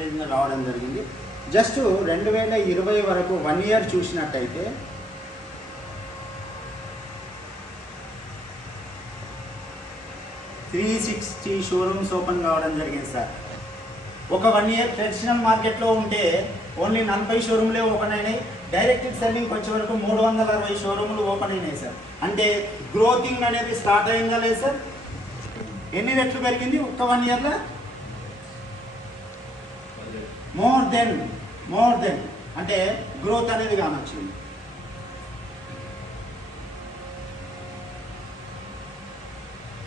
Percentage రావడం జరిగింది. Just 2020 వరకు 1 ఇయర్ చూసినట్టయితే $360 షోరూమ్స్ ఓపెన్ కావడం జరిగింది సార్. ఒక 1 ఇయర్ ట్రెడిషనల్ మార్కెట్లో ఉంటే ఓన్లీ 40 షోరూమ్లే ఓపెన్ అయినాయి. డైరెక్ట్ సెల్లింగ్కి వచ్చే వరకు 360 షోరూములు ఓపెన్ అయినాయి సార్. అంటే గ్రోతింగ్ అనేది స్టార్ట్ అయిందా లేదు సార్? ఎన్ని రెట్లు పెరిగింది ఒక్క 1 ఇయర్లో? మోర్ దెన్ అంటే గ్రోత్ అనేది కానొచ్చింది.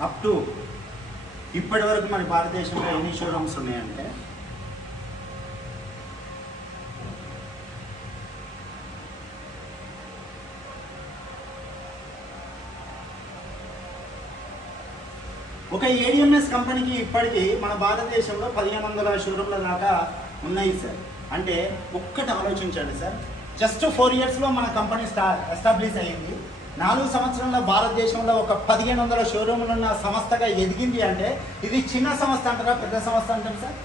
అప్ టు ఇప్పటి వరకు మన భారతదేశంలో ఎన్ని షోరూమ్స్ ఉన్నాయంటే ఒక ఏడిఎంఎస్ కంపెనీకి ఇప్పటికీ మన భారతదేశంలో 1500 షోరూమ్ల దాకా ఉన్నాయి సార్. అంటే ఒక్కటి ఆలోచించండి సార్, జస్ట్ 4 ఇయర్స్లో మన కంపెనీ ఎస్టాబ్లిష్ అయ్యింది. 4 సంవత్సరాల భారతదేశంలో ఒక 1500 షోరూములు ఉన్న సంస్థగా ఎదిగింది. అంటే ఇది చిన్న సంస్థ అంటారా పెద్ద సంస్థ అంటారు సార్?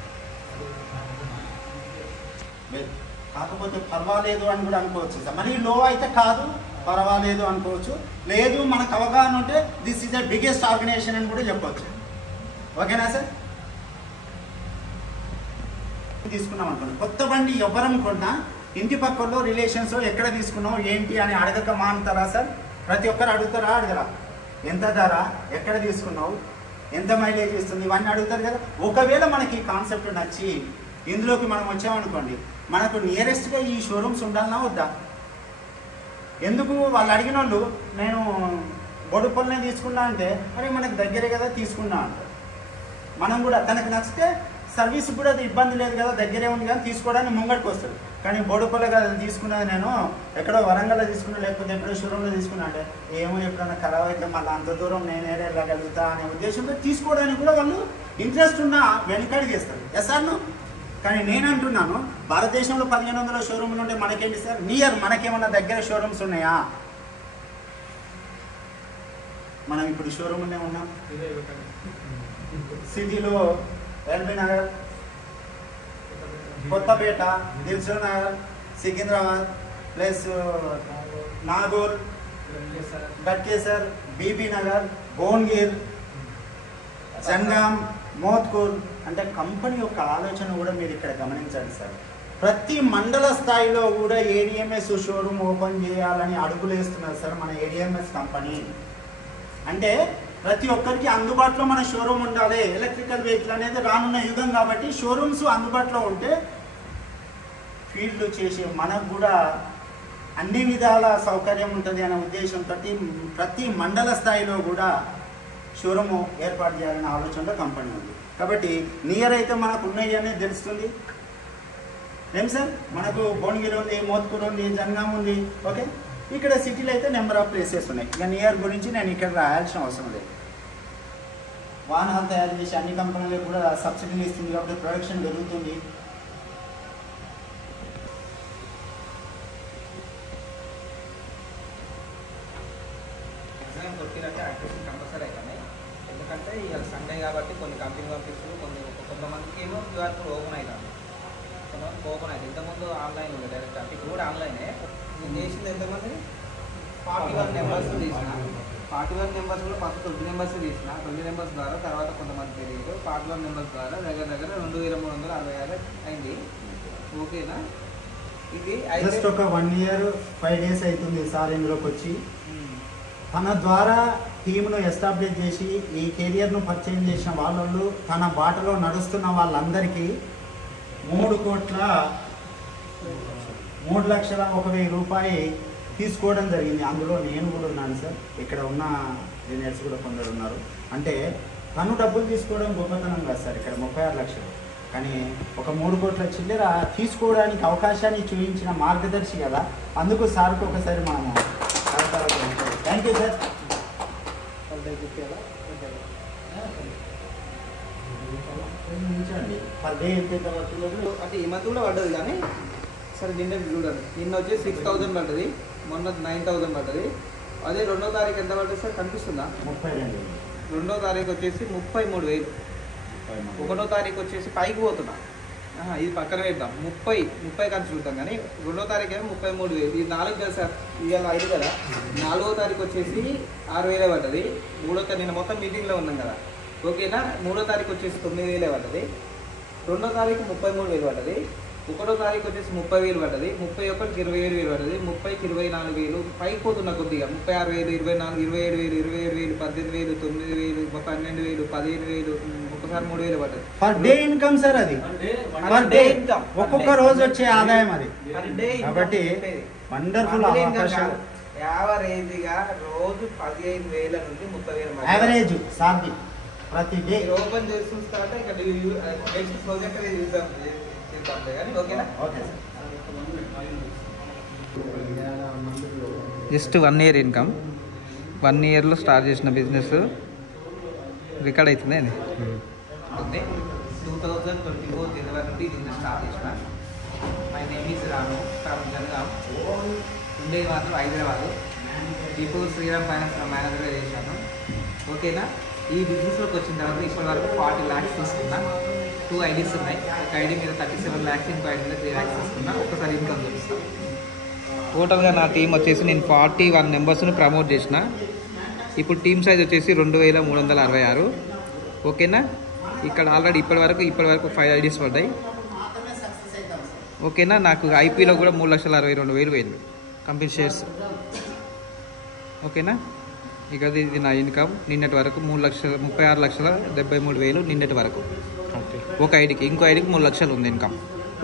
కాకపోతే పర్వాలేదు అని కూడా అనుకోవచ్చు సార్. మరి లో అయితే కాదు, పర్వాలేదు అనుకోవచ్చు. లేదు మనకు అవగాహన ఉంటే this is the biggest organization అని కూడా చెప్పవచ్చు. ఓకేనా సార్? తీసుకున్నాం అనుకోండి, కొత్త బండి ఎవరం కొన్నా ఇంటి పక్కల్లో రిలేషన్స్లో ఎక్కడ తీసుకున్నావు ఏంటి అని అడగక మానుతారా సార్? ప్రతి ఒక్కరు అడుగుతారా అడగరా? ఎంత ధర, ఎక్కడ తీసుకున్నావు, ఎంత మైలేజ్ ఇస్తుంది, ఇవన్నీ అడుగుతారు కదా. ఒకవేళ మనకి ఈ కాన్సెప్ట్ నచ్చి ఇందులోకి మనం వచ్చామనుకోండి, మనకు నియరెస్ట్గా ఈ షోరూమ్స్ ఉండాలన్నా వద్దా? ఎందుకు వాళ్ళు అడిగిన వాళ్ళు నేను బొడుపల్నే తీసుకున్నా అంటే అరే మనకు దగ్గరే కదా తీసుకున్నా అంటారు. మనం కూడా తనకు నచ్చితే సర్వీస్ కూడా అది ఇబ్బంది లేదు కదా, దగ్గరే ఉంది కానీ తీసుకోవడానికి ముంగడికి వస్తుంది. కానీ బోడుపల్ల కదా తీసుకున్నది నేను ఎక్కడో వరంగల్లో తీసుకున్నా లేకపోతే ఎక్కడో షోరూంలో తీసుకున్నా అంటే ఏమో ఎప్పుడైనా ఖరాబ్ అయితే మళ్ళీ అంత దూరం నేనే వెళ్ళగలుగుతా అనే ఉద్దేశంతో తీసుకోవడానికి కూడా వాళ్ళు ఇంట్రెస్ట్ ఉన్న వెనకడికి చేస్తారు. Yes sir? కానీ నేను అంటున్నాను భారతదేశంలో 1500 షోరూమ్లు ఉంటే మనకేంటి సార్? నియర్ మనకేమన్నా దగ్గర షోరూమ్స్ ఉన్నాయా? మనం ఇప్పుడు షోరూమ్లోనే ఉన్నాం. సిటీలో ఎల్బీ నగర్, కొత్తపేట, దిల్సుఖ్ నగర్, సికింద్రాబాద్ ప్లస్ నాగోల్, గట్కేసర్, బీబీ నగర్, భువనగిర్, జంగాం, మోత్కూర్. అంటే కంపెనీ యొక్క ఆలోచన కూడా మీరు ఇక్కడ గమనించండి సార్. ప్రతి మండల స్థాయిలో కూడా ఏడిఎంఎస్ షోరూమ్ ఓపెన్ చేయాలని అడుగులు వేస్తున్నారు సార్ మన ఏడిఎంఎస్ కంపెనీ. అంటే ప్రతి ఒక్కరికి అందుబాటులో మన షోరూమ్ ఉండాలి. ఎలక్ట్రికల్ వెహికల్ అనేది రానున్న యుగం కాబట్టి షోరూమ్స్ అందుబాటులో ఉంటే ఫీల్డ్ చేసే మనకు కూడా అన్ని విధాల సౌకర్యం ఉంటుంది అనే ఉద్దేశంతో ప్రతి మండల స్థాయిలో కూడా షోరూమ్ ఏర్పాటు చేయాలనే ఆలోచనలో కంపెనీ ఉంది. కాబట్టి నియర్ అయితే మనకు ఉన్నాయి అనేది తెలుస్తుంది. ఏం సార్? మనకు భువనగిరి ఉంది, మోత్కూర్ ఉంది, జంగాం ఉంది. ఓకే, ఇక్కడ సిటీలో అయితే నెంబర్ ఆఫ్ ప్లేసెస్ ఉన్నాయి. ఇక నియర్ గురించి నేను ఇక్కడ రాయాల్సిన అవసరం లేదు. వాహనాలు తయారు చేసి అన్ని కంపెనీలకు కూడా సబ్సిడీలు ఇస్తుంది కాబట్టి ప్రొడక్షన్ పెరుగుతుంది. కంపల్సరీ అవుతున్నాయి. ఎందుకంటే ఇవాళ సండే కాబట్టి కొన్ని కంపెనీ పంపిస్తారు, కొంతమందికి ఏమో క్యూఆర్ కోడ్ ఓపెన్ అవుతుంది, కొంతమందికి ఓపెన్ అవుతుంది. ఇంతకుముందు ఆన్లైన్ ఉంది డైరెక్ట్, అంటే ఇప్పుడు కూడా ఆన్లైనే. నేను చేసింది ఎంతమంది 41 నెంబర్స్ తీసిన. 41 నెంబర్స్ కూడా ఫస్ట్ 20 నెంబర్స్ తీసిన. 20 నెంబర్స్ ద్వారా తర్వాత కొంతమంది తెలియదు. 41 నెంబర్స్ ద్వారా దగ్గర 2366 అయింది. ఓకేనా? ఇది జస్ట్ ఒక 1 ఇయర్ 5 డేస్ అవుతుంది సార్ ఇందులోకి వచ్చి. తన ద్వారా టీమును ఎస్టాబ్లిష్ చేసి ఈ కెరియర్ను పరిచయం చేసిన వాళ్ళు తన బాటలో నడుస్తున్న వాళ్ళందరికీ 3,03,01,000 రూపాయలు తీసుకోవడం జరిగింది. అందులో నేను కూడా ఉన్నాను సార్. ఇక్కడ ఉన్న జూనియర్స్ కూడా కొందరు ఉన్నారు. అంటే తను డబ్బులు తీసుకోవడం గొప్పతనం కాదు సార్. ఇక్కడ 36 లక్షలు, కానీ ఒక 3 కోట్ల చిల్లర తీసుకోవడానికి అవకాశాన్ని చూపించిన మార్గదర్శి కదా. అందుకు సార్కి ఒకసారి మనము థ్యాంక్ యూ సార్. అంటే ఈ మధ్య కూడా పడ్డది కానీ సరే నిన్న చూడండి. నిన్న వచ్చేసి 6,000 పడ్డది, మొన్న 9,000 పడ్డది. అదే 2వ తారీఖు ఎంత పడ్డది సార్ కనిపిస్తుందా? 32. 2వ తారీఖు వచ్చేసి 33,000. 1వ తారీఖు వచ్చేసి పైకి పోతున్నా ఇది పక్కన పెడదాం. 30 ఖర్చు చూద్దాం. కానీ 2వ తారీఖు ఏమో 33,000. ఇది 4 కదా సార్, ఇవాళ 5 కదా. 4వ తారీఖు వచ్చేసి 6,000 పడ్డది. 3వ తారీఖు నేను మొత్తం మీటింగ్లో ఉన్నాం కదా, ఓకేనా. 3వ తారీఖు వచ్చేసి 9,000 పడ్డది. 2వ తారీఖు 33,000 పడ్డది. 1వ తారీఖు వచ్చేసి 30,000 పడ్డది. 31కి 20,000 పడ్డది. 30కి 24,000 పైకి పోతున్నా కొద్దిగా. 36,000, 24, 27,000, 27,000, 18,000, 9,000, 12,000, 15,000, ఒకసారి 3,000 పడ్డది. పర్ డే ఇన్కమ్ సార్ అది. పర్ డే ఇన్కమ్, ఒక్కొక్క రోజు వచ్చే ఆదాయం అది. కాబట్టి వండర్ఫుల్ అవకాశం. యావరేజ్గా రోజు 15,000 నుండి 30,000 యావరేజ్ సాధ్యం ప్రతి డే. ఓపెన్ చేసి చూస్తారంటే ఇక్కడ నెక్స్ట్ ప్రాజెక్ట్ చేద్దాం కానీ, ఓకేనా. Okay sir. Just 1 year income. 1 yearలో స్టార్ట్ చేసిన బిజినెస్ రికార్డ్ అవుతుంది అండి. 2024 జనవరి నుండి బిజినెస్ స్టార్ట్ చేసిన. My name is Ranu from Jangaon. ఉండేది మాత్రం హైదరాబాద్. ఇప్పుడు శ్రీరామ్ ఫైనాన్స్ మేనేజర్గా చేశాను, ఓకేనా. ఈ బిజినెస్లోకి వచ్చిన తర్వాత ఇప్పటి వరకు 40 lakhs తీసుకున్నా. 2 IDs ఉన్నాయి. ఒక ఐడి మీద 37 lakhs, ఇంకో ఐడి మీద 3 lakhs తీసుకున్నా. ఒక్కసారి ఇన్కమ్ చూపిస్తాను. టోటల్గా నా టీం వచ్చేసి నేను 41 మెంబర్స్ని ప్రమోట్ చేసిన. ఇప్పుడు టీమ్ సైజ్ వచ్చేసి 2,366, ఓకేనా. ఇక్కడ ఆల్రెడీ ఇప్పటి వరకు 5 IDs పడ్డాయి, ఓకేనా. నాకు ఐపీలో కూడా 3,62,000 పోయింది కంపెనీ షేర్స్, ఓకేనా. ఇక ఇది నా ఇన్కమ్ నిన్నటి వరకు 36,73,000 నిన్నటి వరకు. ఒక ఐడికి, ఇంకో ఐడికి 3 లక్షలు ఉంది ఇన్కమ్,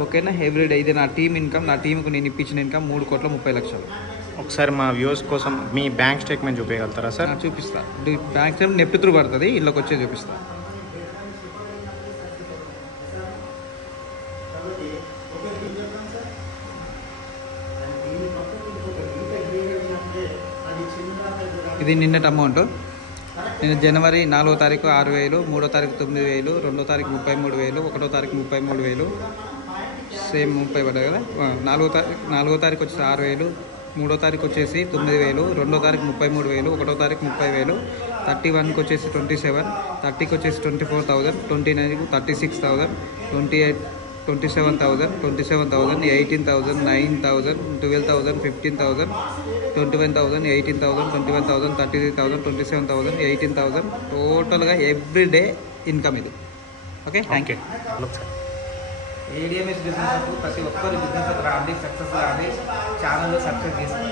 ఓకేనా. ఎవ్రీడే ఇది నా టీమ్ ఇన్కమ్. నా టీంకు నేను ఇప్పించిన ఇన్కమ్ 3,30,00,000. ఒకసారి మా వ్యూస్ కోసం మీ బ్యాంక్ స్టేట్మెంట్ చూపించగలుగుతారా సార్? చూపిస్తా. బ్యాంక్ స్టేట్మెంట్ నెఫ్ట్ త్రూ పడుతుంది, ఇళ్ళకి వచ్చే చూపిస్తా. ఇది నిన్నటి అమౌంట్. నేను జనవరి 4వ తారీఖు 6,000, 3వ తారీఖు 9,000, 2వ తారీఖు 33,000, 1వ తారీఖు 33,000, సేమ్ 30 పడ్డాయి కదా. 4వ తారీఖు వచ్చేసి 6,000, 3వ తారీఖు వచ్చేసి 9,000, 2వ తారీఖు 33,000, 1వ తారీఖు 30,000, 31కి వచ్చేసి 27, 30కి వచ్చేసి 24,000, 29కి 36,000, 28, 27,000, 27,000, 18,000, 9,000, 12,000, 15,000, 21,000, 18,000, 21,000, 33,000, 27,000, 18,000 టోటల్గా ఎవ్రీడే ఇన్కమ్ ఇది, okay. Thank you. ADMS business ప్రతి ఒక్కరు బిజినెస్ రాండి, సక్సెస్ రాండి, ఛానల్లో సబ్స్క్రైబ్ చేసుకోండి.